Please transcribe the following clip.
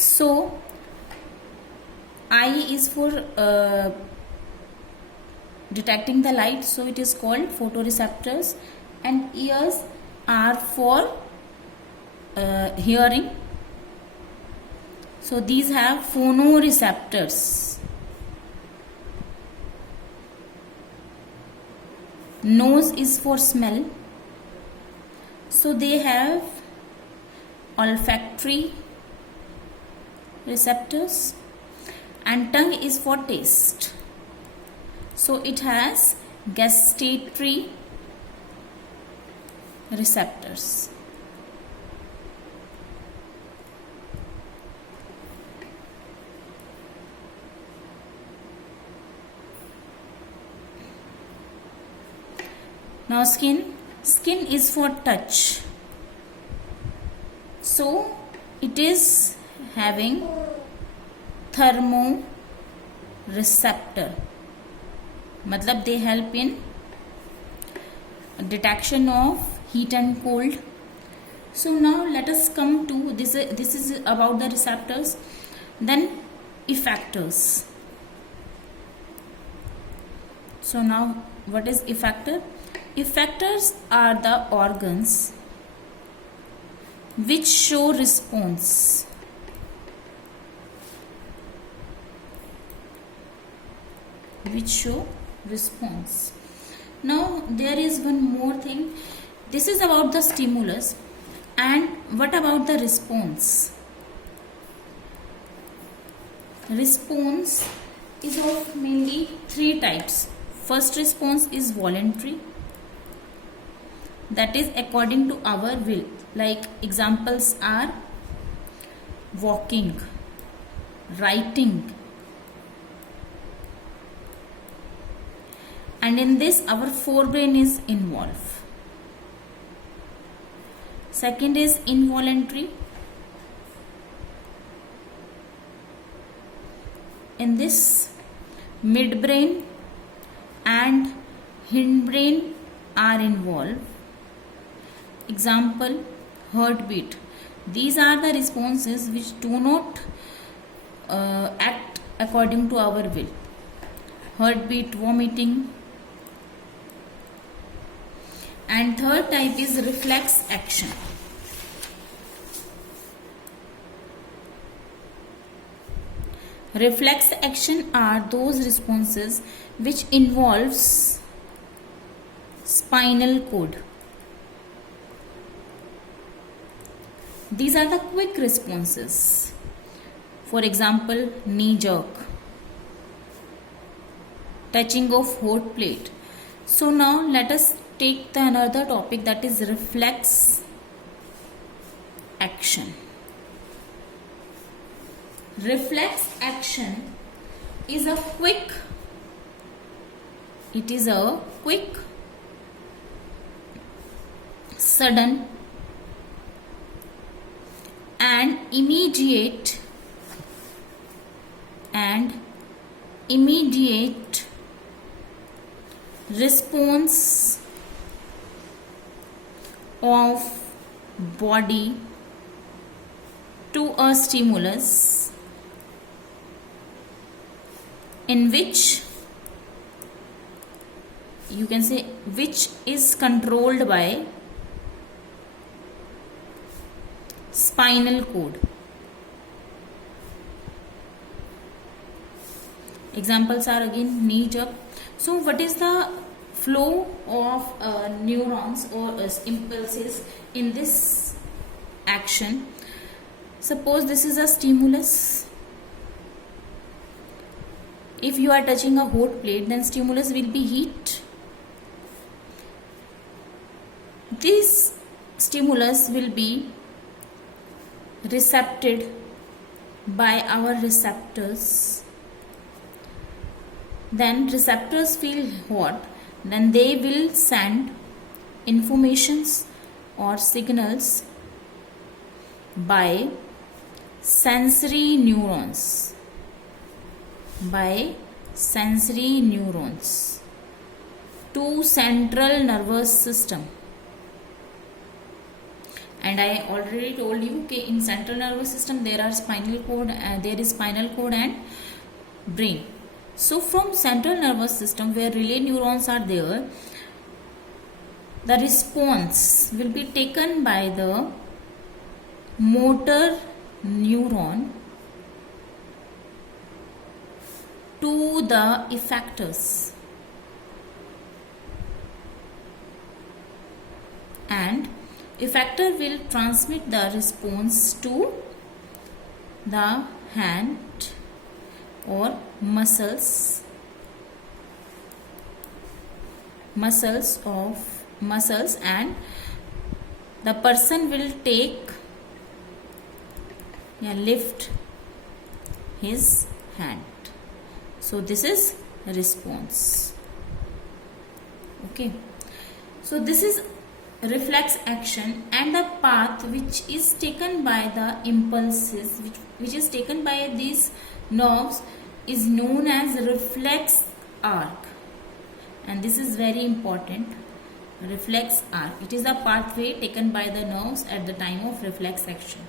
So eye is for detecting the light, so it is called photoreceptors, and ears are for hearing, so these have phonoreceptors. Nose is for smell, so they have olfactory receptors, and tongue is for taste, so it has gustatory receptors. Now skin is for touch, so it is having thermoreceptor, matlab they help in detection of heat and cold. So now let us come to this is about the receptors. Then effectors. So now what is effector? Effectors are the organs which show response. Now there is one more thing. This is about the stimulus, and what about the response? Response is of mainly three types. First response is voluntary, that is according to our will. Like examples are walking, writing, and in this our forebrain is involved. Second is involuntary. In this midbrain and hindbrain are involved. Example, heartbeat. These are the responses which do not act according to our will. Heartbeat, vomiting. And third type is reflex action. Reflex action are those responses which involves spinal cord. These are the quick responses. For example, knee jerk, touching of hot plate. So now let us take the another topic, that is reflex action. Reflex action is a quick, sudden and immediate response of body to a stimulus, in which you can say which is controlled by spinal cord. Examples are again knee jerk. So what is the flow of neurons or impulses in this action? Suppose this is a stimulus. If you are touching a hot plate, then stimulus will be heat. This stimulus will be recepted by our receptors. Then receptors feel hot, then they will send informations or signals by sensory neurons to central nervous system. And I already told you that in central nervous system there is spinal cord and brain. So from central nervous system, where relay neurons are there, the response will be taken by the motor neuron to the effectors, and effector will transmit the response to the hand or muscles and the person will lift his hand. So this is response. Okay, so this is reflex action, and the path which is taken by the impulses which is taken by these nerves is known as reflex arc. And this is very important, reflex arc. It is the pathway taken by the nerves at the time of reflex action.